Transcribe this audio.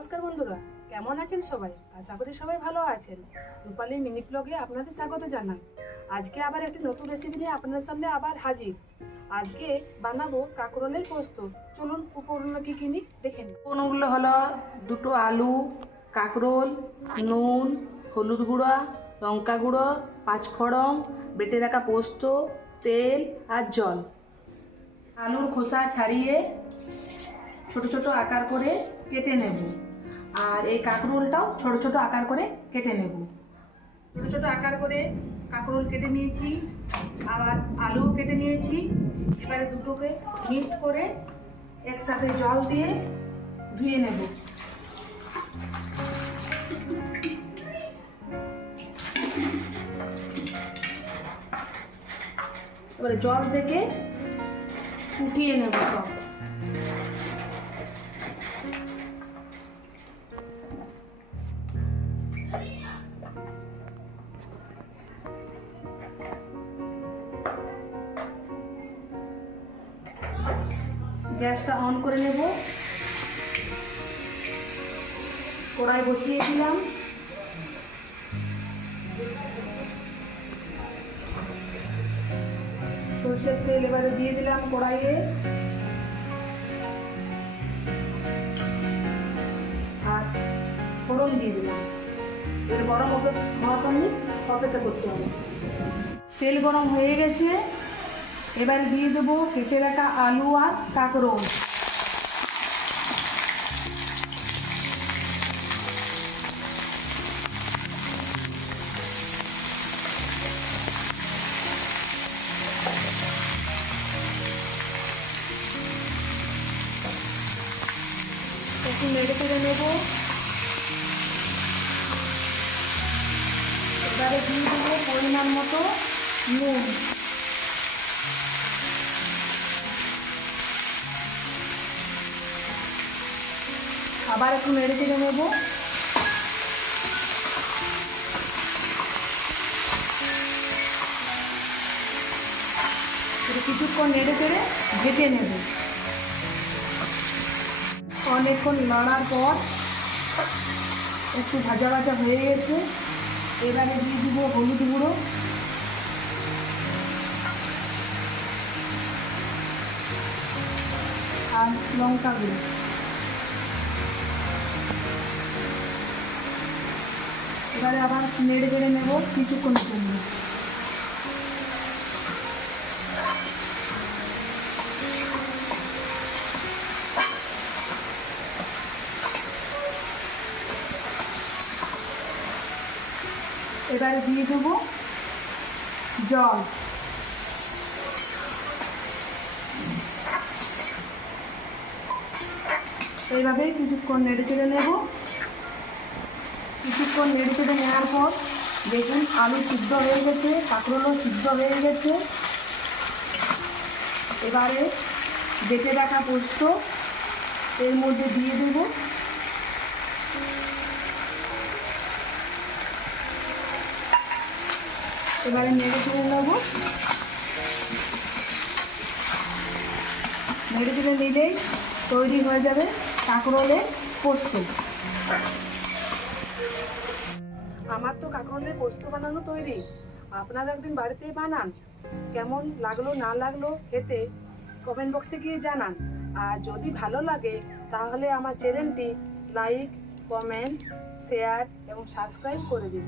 নমস্কার বন্ধুরা, কেমন আছেন সবাই? আশা করি সবাই ভালো আছেন। রূপালী মিনি ব্লগে আপনাদের স্বাগত জানাই। আজকে আবার একটি নতুন রেসিপি নিয়ে আপনাদের সামনে আবার হাজির। আজকে বানাবো কাঁকরোলের পোস্ত। চলুন উপকরণ কি কিনি, দেখে নিন উপকরণগুলো হলো? দুটো আলু, কাঁকরোল, নুন, হলুদ গুঁড়া, লঙ্কা গুঁড়ো, পাঁচফোড়ন, বেটে রাখা পোস্ত, তেল আর জল। আলুর খোসা ছাড়িয়ে ছোট ছোট আকার করে কেটে নেব। আর এই কাঁকরোলটাও ছোট ছোট আকার করে কেটে নেব। ছোট ছোট আকার করে কাঁকরোল কেটে নিয়েছি, আবার আলু কেটে নিয়েছি। এবারে দুটোকে মিক্সড করে একসাথে জল দিয়ে ধুয়ে নেব। এবারে জল থেকে ফুটিয়ে নেব সব। গ্যাসটা অন করে নেব। কড়াই বসিয়ে দিলাম। সরষের তেল এবারে দিয়ে দিলাম কড়াইয়ে। আর ফোড়ন দিয়ে দিলাম। এর গরম হতে হওয়া জন্য অপেক্ষা করতে হবে। তেল গরম হয়ে গেছে। এবার দিয়ে দেবো কেটে রাখা আলু আর কাঁকরোল। একটু নেব। এবারে দিয়ে দেবো পরিমাণ মতো নুন। আবার একটু নেড়ে চেড়ে নেব। কিছুক্ষণ নেড়ে চেড়ে ঢেকে নেব। অনেকক্ষণ নাড়ার পর একটু ভাজা ভাজা হয়ে গেছে। এবারে দিয়ে দিব হলুদ গুঁড়ো। আর লঙ্কা গুঁড়ো। এবারে আবার নেড়ে চেড়ে নেব, কিছুক্ষণ জন্য এবারে দিয়ে দেবো জল। এইভাবে কিছুক্ষণ নেড়ে চেড়ে নেব। কিছুক্ষণ নেড়ে চেড়ে নেওয়ার পর দেখুন, আলু সিদ্ধ হয়ে গেছে কাঁকরোলও সিদ্ধ হয়ে গেছে। এবারে বেটে রাখা পোস্ত, এর মধ্যে দিয়ে দেবো। এবারে নেড়ে চেড়ে নেব। নেড়ে চেড়ে নিলেই তৈরি হয়ে যাবে কাঁকরোলের পোস্ত। আমার তো কাঁকরোলের পোস্ত বানানো তৈরি। আপনারা একদিন বাড়িতে বানান। কেমন লাগল, না লাগল, খেতে কমেন্ট বক্সে গিয়ে জানান। আর যদি ভালো লাগে, তাহলে আমার চ্যানেলটি লাইক কমেন্ট শেয়ার এবং সাবস্ক্রাইব করে দিন।